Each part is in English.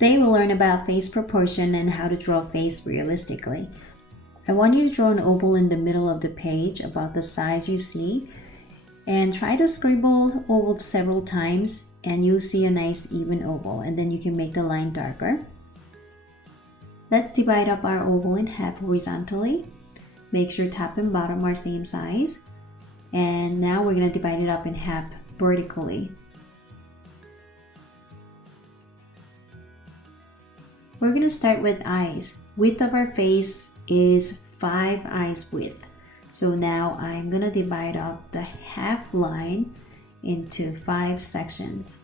Today we'll learn about face proportion and how to draw a face realistically. I want you to draw an oval in the middle of the page about the size you see, and try to scribble oval several times and you'll see a nice even oval, and then you can make the line darker. Let's divide up our oval in half horizontally. Make sure top and bottom are same size. And now we're going to divide it up in half vertically. We're going to start with eyes. Width of our face is 5 eyes width. So now I'm going to divide up the half line into 5 sections.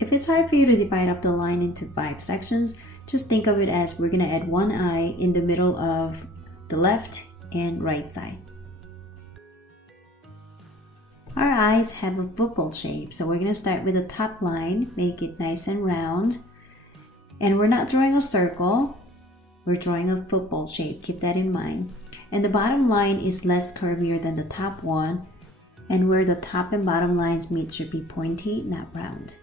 If it's hard for you to divide up the line into 5 sections, just think of it as we're going to add one eye in the middle of the left and right side. Our eyes have a football shape, so we're going to start with the top line, make it nice and round. And we're not drawing a circle, we're drawing a football shape, keep that in mind. And the bottom line is less curvier than the top one, and where the top and bottom lines meet should be pointy, not round.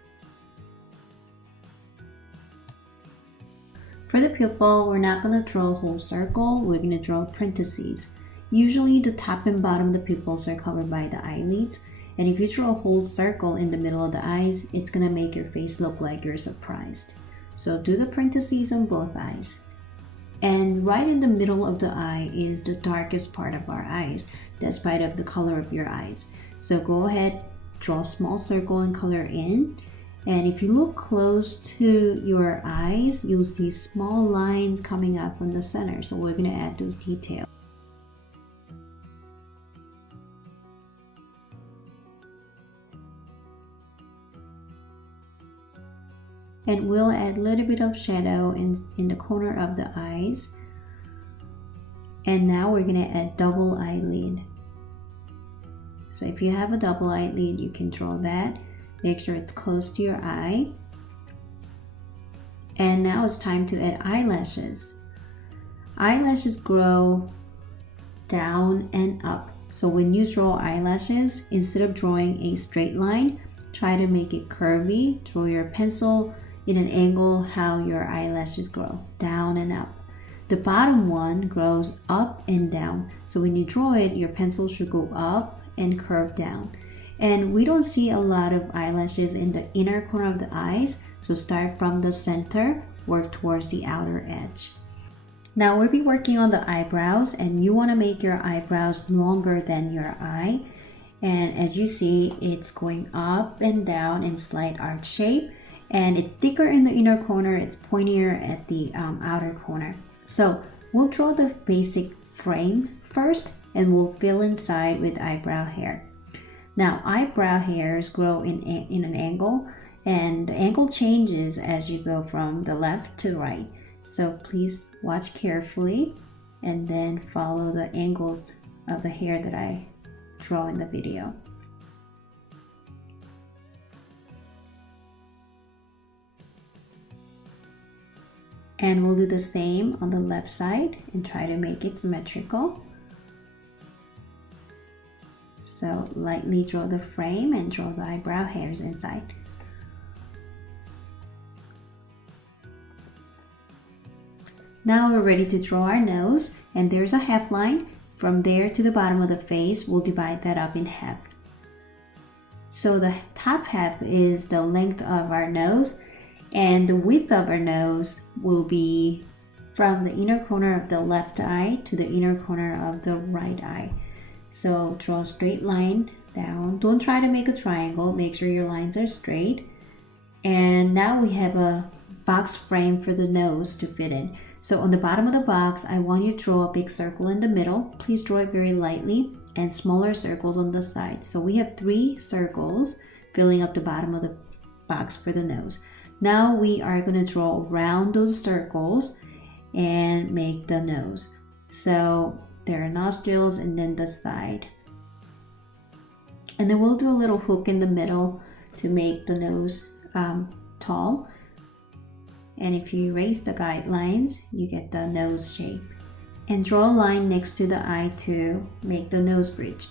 For the pupil, we're not going to draw a whole circle, we're going to draw parentheses. Usually the top and bottom of the pupils are covered by the eyelids, and if you draw a whole circle in the middle of the eyes, it's going to make your face look like you're surprised. So do the parentheses on both eyes. And right in the middle of the eye is the darkest part of our eyes, despite of the color of your eyes. So go ahead, draw a small circle and color in. And if you look close to your eyes, you'll see small lines coming up from the center. So we're going to add those details. And we'll add a little bit of shadow in the corner of the eyes. And now we're going to add double eyelid. So if you have a double eyelid, you can draw that. Make sure it's close to your eye. And now it's time to add eyelashes. Eyelashes grow down and up. So when you draw eyelashes, instead of drawing a straight line, try to make it curvy. Draw your pencil in an angle how your eyelashes grow, down and up. The bottom one grows up and down. So when you draw it, your pencil should go up and curve down. And we don't see a lot of eyelashes in the inner corner of the eyes, so start from the center, work towards the outer edge. Now we'll be working on the eyebrows, and you want to make your eyebrows longer than your eye. And as you see, it's going up and down in slight arch shape, and it's thicker in the inner corner, it's pointier at the outer corner. So we'll draw the basic frame first, and we'll fill inside with eyebrow hair. Now eyebrow hairs grow in an angle, and the angle changes as you go from the left to right. So please watch carefully and then follow the angles of the hair that I draw in the video. And we'll do the same on the left side and try to make it symmetrical. So lightly draw the frame and draw the eyebrow hairs inside. Now we're ready to draw our nose, and there's a half line. From there to the bottom of the face, we'll divide that up in half. So the top half is the length of our nose, and the width of our nose will be from the inner corner of the left eye to the inner corner of the right eye. So draw a straight line down. Don't try to make a triangle. Make sure your lines are straight. And now we have a box frame for the nose to fit in. So on the bottom of the box, I want you to draw a big circle in the middle. Please draw it very lightly, and smaller circles on the side. So we have 3 circles filling up the bottom of the box for the nose. Now we are going to draw around those circles and make the nose. So there are nostrils and then the side. And then we'll do a little hook in the middle to make the nose tall. And if you erase the guidelines, you get the nose shape. And draw a line next to the eye to make the nose bridge.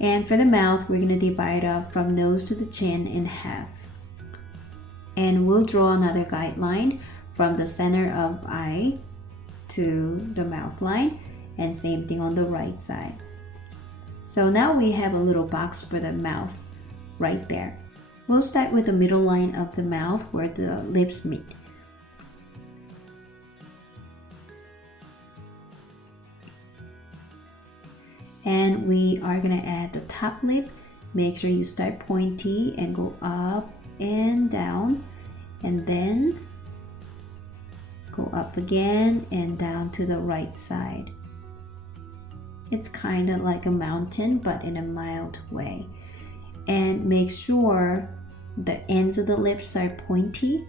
And for the mouth, we're going to divide up from nose to the chin in half. And we'll draw another guideline from the center of eye to the mouth line, and same thing on the right side. So now we have a little box for the mouth right there. We'll start with the middle line of the mouth where the lips meet. And we are gonna add the top lip. Make sure you start pointy and go up and down, and then go up again and down to the right side. It's kind of like a mountain, but in a mild way. And make sure the ends of the lips are pointy,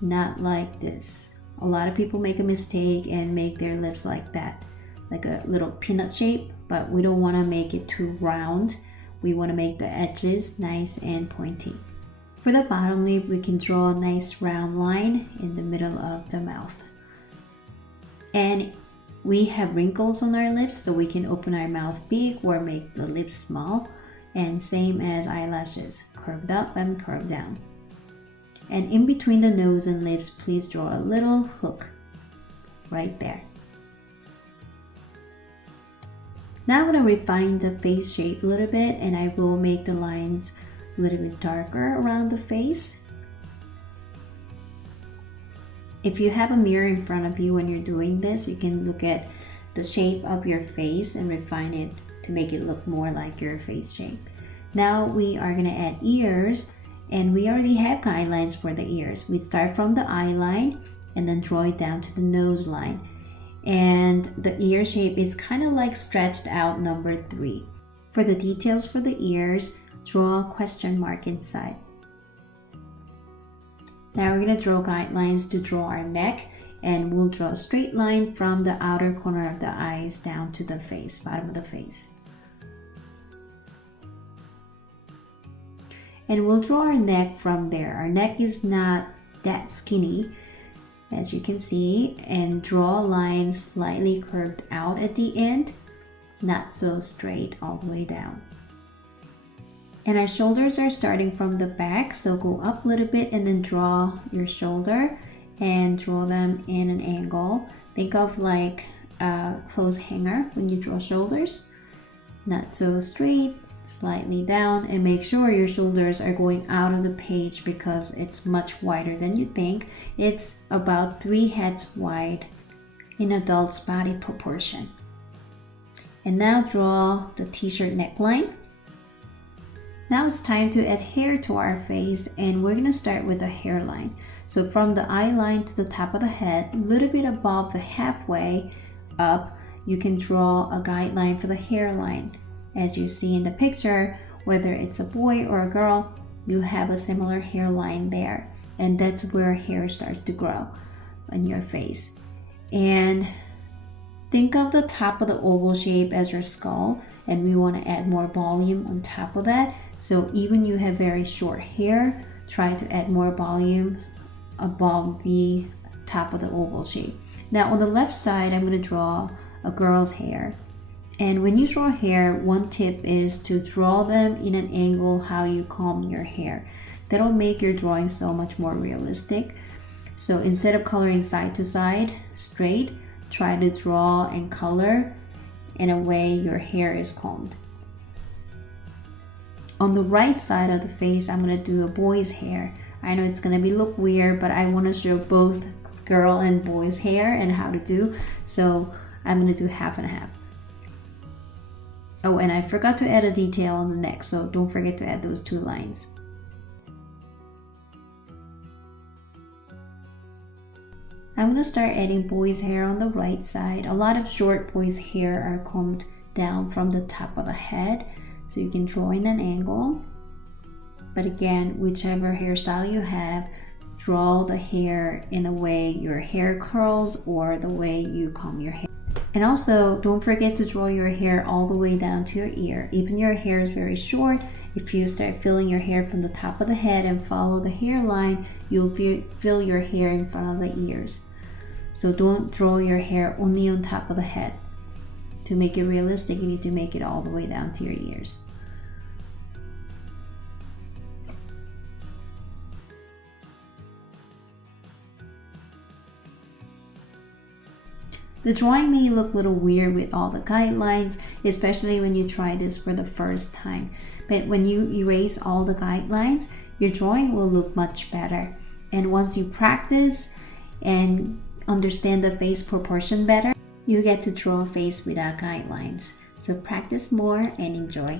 not like this. A lot of people make a mistake and make their lips like that, like a little peanut shape, but we don't want to make it too round. We want to make the edges nice and pointy. For the bottom lip, we can draw a nice round line in the middle of the mouth. And we have wrinkles on our lips, so we can open our mouth big or make the lips small. And same as eyelashes, curved up and curved down. And in between the nose and lips, please draw a little hook right there. Now I'm going to refine the face shape a little bit, and I will make the lines a little bit darker around the face. If you have a mirror in front of you when you're doing this, you can look at the shape of your face and refine it to make it look more like your face shape. Now we are going to add ears, and we already have guidelines for the ears. We start from the eye line and then draw it down to the nose line. And the ear shape is kind of like stretched out number 3. For the details for the ears, draw a question mark inside. Now we're going to draw guidelines to draw our neck, and we'll draw a straight line from the outer corner of the eyes down to the face, bottom of the face. And we'll draw our neck from there. Our neck is not that skinny, as you can see, and draw a line slightly curved out at the end, not so straight all the way down. And our shoulders are starting from the back, so go up a little bit and then draw your shoulder and draw them in an angle. Think of like a clothes hanger when you draw shoulders. Not so straight, slightly down, and make sure your shoulders are going out of the page because it's much wider than you think. It's about 3 heads wide in adult's body proportion. And now draw the t-shirt neckline. Now it's time to add hair to our face, and we're gonna start with the hairline. So from the eye line to the top of the head, a little bit above the halfway up, you can draw a guideline for the hairline. As you see in the picture, whether it's a boy or a girl, you have a similar hairline there. And that's where hair starts to grow on your face. And think of the top of the oval shape as your skull, and we want to add more volume on top of that. So even you have very short hair, try to add more volume above the top of the oval shape. Now on the left side, I'm going to draw a girl's hair. And when you draw hair, one tip is to draw them in an angle how you comb your hair. That'll make your drawing so much more realistic. So instead of coloring side to side straight, try to draw and color in a way your hair is combed. On the right side of the face, I'm going to do a boy's hair. I know it's going to look weird, but I want to show both girl and boy's hair and how to do. So I'm going to do half and half. Oh, and I forgot to add a detail on the neck, so don't forget to add those 2 lines. I'm going to start adding boy's hair on the right side. A lot of short boys' hair are combed down from the top of the head, so you can draw in an angle. But again, whichever hairstyle you have, draw the hair in a way your hair curls or the way you comb your hair. And also, don't forget to draw your hair all the way down to your ear. Even your hair is very short, if you start filling your hair from the top of the head and follow the hairline, you'll fill your hair in front of the ears. So don't draw your hair only on top of the head. To make it realistic, you need to make it all the way down to your ears. The drawing may look a little weird with all the guidelines, especially when you try this for the first time. But when you erase all the guidelines, your drawing will look much better. And once you practice and understand the face proportion better, you get to draw a face without guidelines. So practice more and enjoy.